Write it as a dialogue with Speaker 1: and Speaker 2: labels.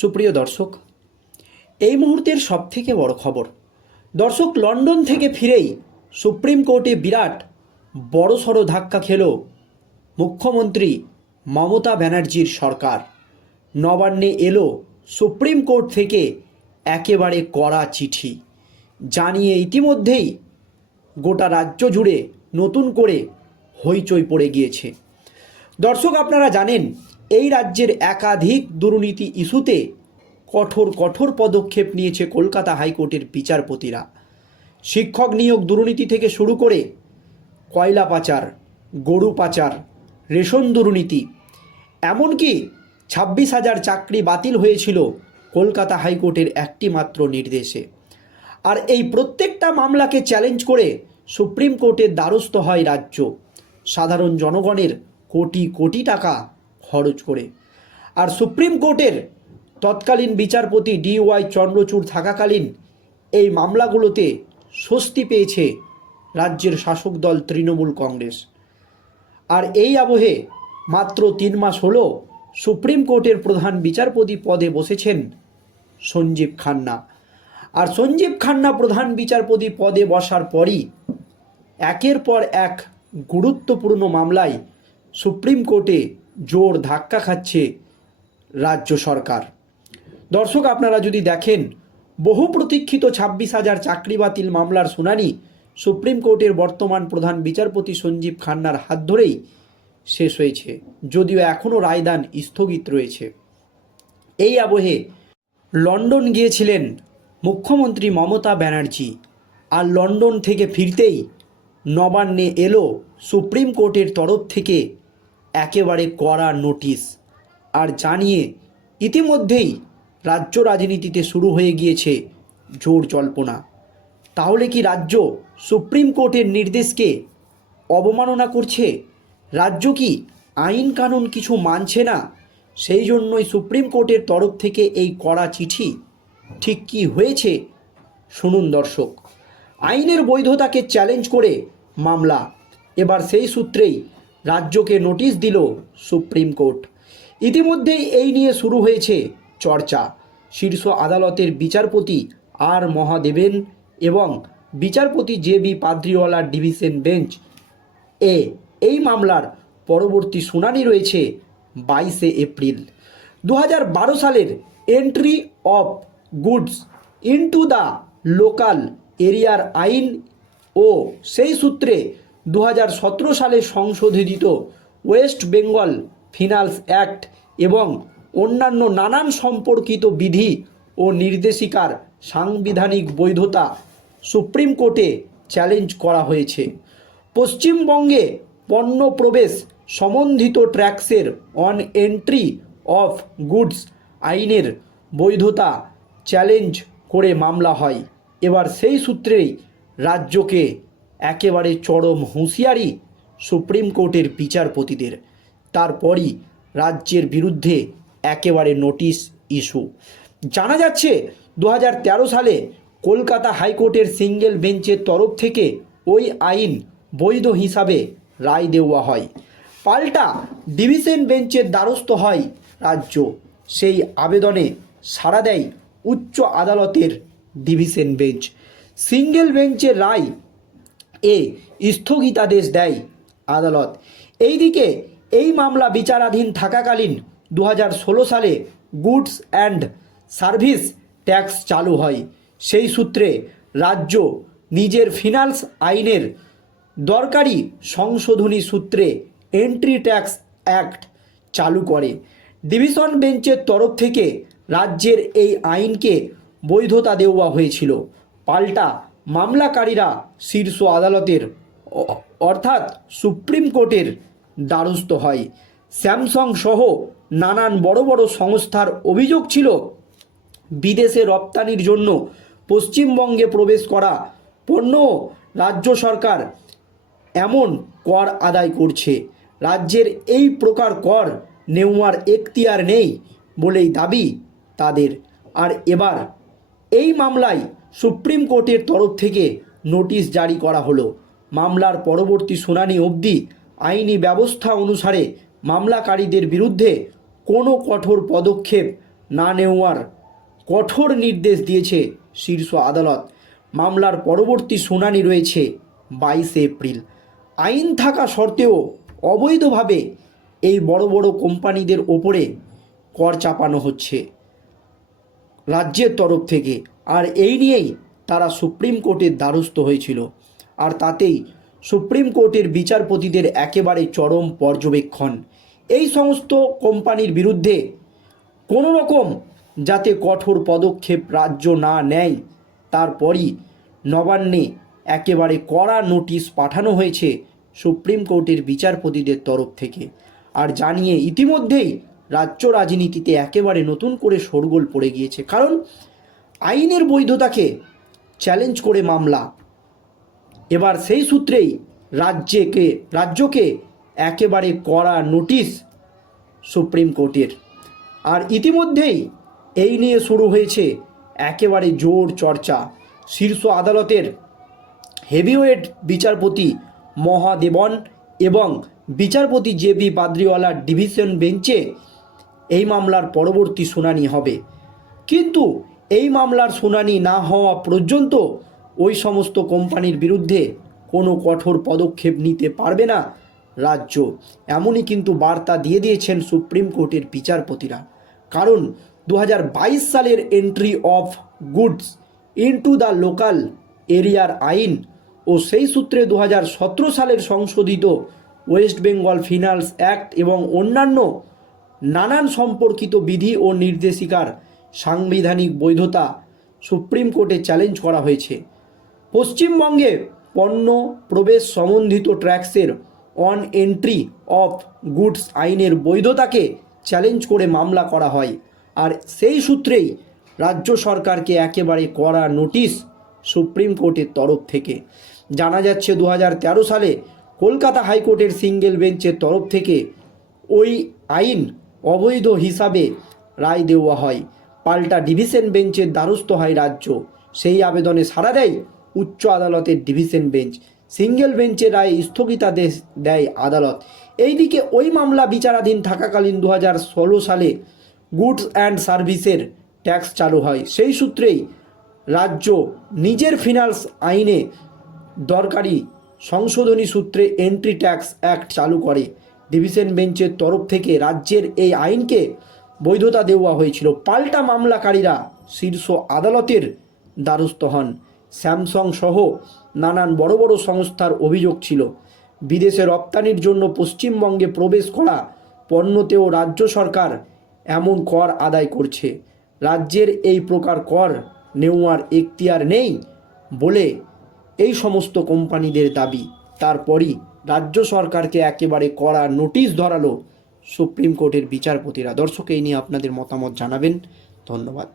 Speaker 1: সুপ্রিয় দর্শক, এই মুহূর্তের সবথেকে বড় খবর, দর্শক লন্ডন থেকে ফিরেই সুপ্রিম কোর্টে বিরাট বড়সড় ধাক্কা খেল মুখ্যমন্ত্রী মমতা ব্যানার্জির সরকার। নবান্নে এলো সুপ্রিম কোর্ট থেকে একেবারে কড়া চিঠি, জানিয়ে ইতিমধ্যেই গোটা রাজ্য জুড়ে নতুন করে হইচই পড়ে গিয়েছে। দর্শক, আপনারা জানেন এই রাজ্যের একাধিক দুর্নীতি ইস্যুতে কঠোর কঠোর পদক্ষেপ নিয়েছে কলকাতা হাইকোর্টের বিচারপতিরা। শিক্ষক নিয়োগ দুর্নীতি থেকে শুরু করে কয়লা পাচার, গরু পাচার, রেশন দুর্নীতি, এমনকি ছাব্বিশ হাজার চাকরি বাতিল হয়েছিল কলকাতা হাইকোর্টের একটি মাত্র নির্দেশে। আর এই প্রত্যেকটা মামলাকে চ্যালেঞ্জ করে সুপ্রিম কোর্টের দ্বারস্থ হয় রাজ্য। সাধারণ জনগণের কোটি কোটি টাকা খরচ করে। আর সুপ্রিম কোর্টের তৎকালীন বিচারপতি ডি ওয়াই চন্দ্রচূড় থাকাকালীন এই মামলাগুলোতে স্বস্তি পেয়েছে রাজ্যের শাসক দল তৃণমূল কংগ্রেস। আর এই আবহে মাত্র তিন মাস হল সুপ্রিম কোর্টের প্রধান বিচারপতি পদে বসেছেন সঞ্জীব খান্না। আর সঞ্জীব খান্না প্রধান বিচারপতি পদে বসার পরই একের পর এক গুরুত্বপূর্ণ মামলায় সুপ্রিম কোর্টে জোর ধাক্কা খাচ্ছে রাজ্য সরকার। দর্শক, আপনারা যদি দেখেন, বহু প্রতীক্ষিত ছাব্বিশ হাজার চাকরি বাতিল মামলার শুনানি সুপ্রিম কোর্টের বর্তমান প্রধান বিচারপতি সঞ্জীব খান্নার হাত ধরেই শেষ হয়েছে, যদিও এখনও রায়দান স্থগিত রয়েছে। এই আবহে লন্ডন গিয়েছিলেন মুখ্যমন্ত্রী মমতা ব্যানার্জি আর লন্ডন থেকে ফিরতেই নবান্নে এলো সুপ্রিম কোর্টের তরফ থেকে একেবারে কড়া নোটিশ। আর জানিয়ে ইতিমধ্যেই রাজ্য রাজনীতিতে শুরু হয়ে গিয়েছে জোর জল্পনা। তাহলে কি রাজ্য সুপ্রিম কোর্টের নির্দেশকে অবমাননা করছে? রাজ্য কি আইন কানুন কিছু মানছে না? সেই জন্যই সুপ্রিম কোর্টের তরফ থেকে এই কড়া চিঠি। ঠিক কি হয়েছে? শুনুন দর্শক। আইনের বৈধতাকে চ্যালেঞ্জ করে মামলা। এবার সেই সূত্রেই রাজ্যকে নোটিশ দিল সুপ্রিম কোর্ট। ইতিমধ্যেই এই নিয়ে শুরু হয়েছে চর্চা। শীর্ষ আদালতের বিচারপতি আর মহাদেবেন এবং বিচারপতি জে বি পাদ্রিওয়ালার ডিভিশন বেঞ্চ। এ, এই মামলার পরবর্তী শুনানি রয়েছে বাইশে এপ্রিল। দু হাজার বারো সালের entry of goods into the local এরিয়ার আইন ও সেই সূত্রে দু হাজার সতেরো সালে সংশোধিত ওয়েস্ট বেঙ্গল ফিনান্স অ্যাক্ট এবং অন্যান্য নানান সম্পর্কিত বিধি ও নির্দেশিকার সাংবিধানিক বৈধতা সুপ্রিম কোর্টে চ্যালেঞ্জ করা হয়েছে। পশ্চিমবঙ্গে পণ্য প্রবেশ সম্বন্ধিত ট্র্যাক্সের অন এন্ট্রি অফ গুডস আইনের বৈধতা চ্যালেঞ্জ করে মামলা হয়। এবার সেই সূত্রেই রাজ্যকে একেবারে চরম হুঁশিয়ারি সুপ্রিম কোর্টের বিচারপতিদের। তারপরই রাজ্যের বিরুদ্ধে একেবারে নোটিশ ইস্যু। জানা যাচ্ছে দু হাজার তেরো সালে কলকাতা হাইকোর্টের সিঙ্গেল বেঞ্চের তরফ থেকে ওই আইন বৈধ হিসাবে রায় দেওয়া হয়। পাল্টা ডিভিশন বেঞ্চের দ্বারস্থ হয় রাজ্য। সেই আবেদনে সাড়া দেয় উচ্চ আদালতের ডিভিশন বেঞ্চ। সিঙ্গেল বেঞ্চের রায় এ স্থগিতাদেশ দেয় আদালত। এইদিকে এই মামলা বিচারাধীন থাকাকালীন দু হাজার ষোলো সালে গুডস অ্যান্ড সার্ভিস ট্যাক্স চালু হয়। সেই সূত্রে রাজ্য নিজের ফিনান্স আইনের দরকারি সংশোধনী সূত্রে এন্ট্রি ট্যাক্স অ্যাক্ট চালু করে। ডিভিশন বেঞ্চের তরফ থেকে রাজ্যের এই আইনকে বৈধতা দেওয়া হয়েছিল। পাল্টা মামলাকারীরা শীর্ষ আদালতের অর্থাৎ সুপ্রিম কোর্টের দ্বারস্থ হয়। স্যামসাং সহ নানান বড় বড় সংস্থার অভিযোগ ছিল, বিদেশে রপ্তানির জন্য পশ্চিমবঙ্গে প্রবেশ করা পণ্য রাজ্য সরকার এমন কর আদায় করছে। রাজ্যের এই প্রকার কর নেওয়ার এখতিয়ার নেই বলেই দাবি তাদের। আর এবার এই মামলায় সুপ্রিম কোর্টের তরফ থেকে নোটিশ জারি করা হলো। মামলার পরবর্তী শুনানি অবধি আইনি ব্যবস্থা অনুসারে মামলাকারীদের বিরুদ্ধে কোনো কঠোর পদক্ষেপ না নেওয়ার কঠোর নির্দেশ দিয়েছে শীর্ষ আদালত। মামলার পরবর্তী শুনানি রয়েছে বাইশে এপ্রিল। আইন থাকা সত্ত্বেও অবৈধভাবে এই বড় বড় কোম্পানিদের ওপরে কর চাপানো হচ্ছে। রাজ্যের তরফ থেকে। আর এই নিয়েই তারা সুপ্রিম কোর্টের দ্বারস্থ হয়েছিল। আর তাতেই সুপ্রিম কোর্টের বিচারপতিদের একেবারে চরম পর্যবেক্ষণ। এই সমস্ত কোম্পানির বিরুদ্ধে কোনো রকম যাতে কঠোর পদক্ষেপ রাজ্য না নেয়, তারপরই নবান্নে একেবারে কড়া নোটিশ পাঠানো হয়েছে সুপ্রিম কোর্টের বিচারপতিদের তরফ থেকে। আর জানিয়ে ইতিমধ্যেই রাজ্য রাজনীতিতে একেবারে নতুন করে শোরগোল পড়ে গিয়েছে। কারণ আইনের বৈধতাকে চ্যালেঞ্জ করে মামলা। এবার সেই সূত্রেই রাজ্যকে রাজ্যকে একেবারে কড়া নোটিশ সুপ্রিম কোর্টের। আর ইতিমধ্যেই এই নিয়ে শুরু হয়েছে একেবারে জোর চর্চা। শীর্ষ আদালতের হেভিওয়েট বিচারপতি মহাদেবন এবং বিচারপতি জে বি ডিভিশন বেঞ্চে এই মামলার পরবর্তী শুনানি হবে। কিন্তু এই মামলার শুনানি না হওয়া পর্যন্ত ওই সমস্ত কোম্পানির বিরুদ্ধে কোনো কঠোর পদক্ষেপ নিতে পারবে না রাজ্য। এমনই কিন্তু বার্তা দিয়ে দিয়েছেন সুপ্রিম কোর্টের বিচারপতিরা। কারণ দু হাজার বাইশ সালের entry of goods into the local এরিয়ার আইন ও সেই সূত্রে দু হাজার সতেরো সালের সংশোধিত ওয়েস্ট বেঙ্গল ফিনান্স অ্যাক্ট এবং অন্যান্য নানান সম্পর্কিত বিধি ও নির্দেশিকার সাংবিধানিক বৈধতা সুপ্রিম কোর্টে চ্যালেঞ্জ করা হয়েছে। পশ্চিমবঙ্গে পণ্য প্রবেশ সম্বন্ধিত ট্যাক্সের অন এন্ট্রি অফ গুডস আইনের বৈধতাকে চ্যালেঞ্জ করে মামলা করা হয়। আর সেই সূত্রেই রাজ্য সরকারকে একেবারে কড়া নোটিশ সুপ্রিম কোর্টের তরফ থেকে। জানা যাচ্ছে দু হাজার তেরো সালে কলকাতা হাইকোর্টের সিঙ্গেল বেঞ্চের তরফ থেকে ওই আইন অবৈধ হিসাবে রায় দেওয়া হয়। পাল্টা ডিভিশন বেঞ্চের দ্বারস্থ হয় রাজ্য। সেই আবেদনে সাড়া দেয় উচ্চ আদালতের ডিভিশন বেঞ্চ। সিঙ্গেল বেঞ্চের রায় স্থগিতাদেশ দেয় আদালত। এইদিকে ওই মামলা বিচারাধীন থাকাকালীন দু হাজার ষোলো সালে গুডস অ্যান্ড সার্ভিসের ট্যাক্স চালু হয়। সেই সূত্রেই রাজ্য নিজের ফিনান্স আইনে দরকারি সংশোধনী সূত্রে এন্ট্রি ট্যাক্স অ্যাক্ট চালু করে। ডিভিশন বেঞ্চের তরফ থেকে রাজ্যের এই আইনকে বৈধতা দেওয়া হয়েছিল। পাল্টা মামলাকারীরা শীর্ষ আদালতের দ্বারস্থ হন। স্যামসং সহ নানান বড় বড় সংস্থার অভিযোগ ছিল। বিদেশে রপ্তানির জন্য পশ্চিমবঙ্গে প্রবেশ করা পণ্যতেও রাজ্য সরকার এমন কর আদায় করছে। রাজ্যের এই প্রকার কর নেওয়ার এখতিয়ার নেই বলে এই সমস্ত কোম্পানিদের দাবি। তারপরই রাজ্য সরকারকে একেবারে কড়া নোটিশ ধরালো সুপ্রিম কোর্টের বিচারপতিরা। দর্শক, এই নিয়ে আপনাদের মতামত জানাবেন। ধন্যবাদ।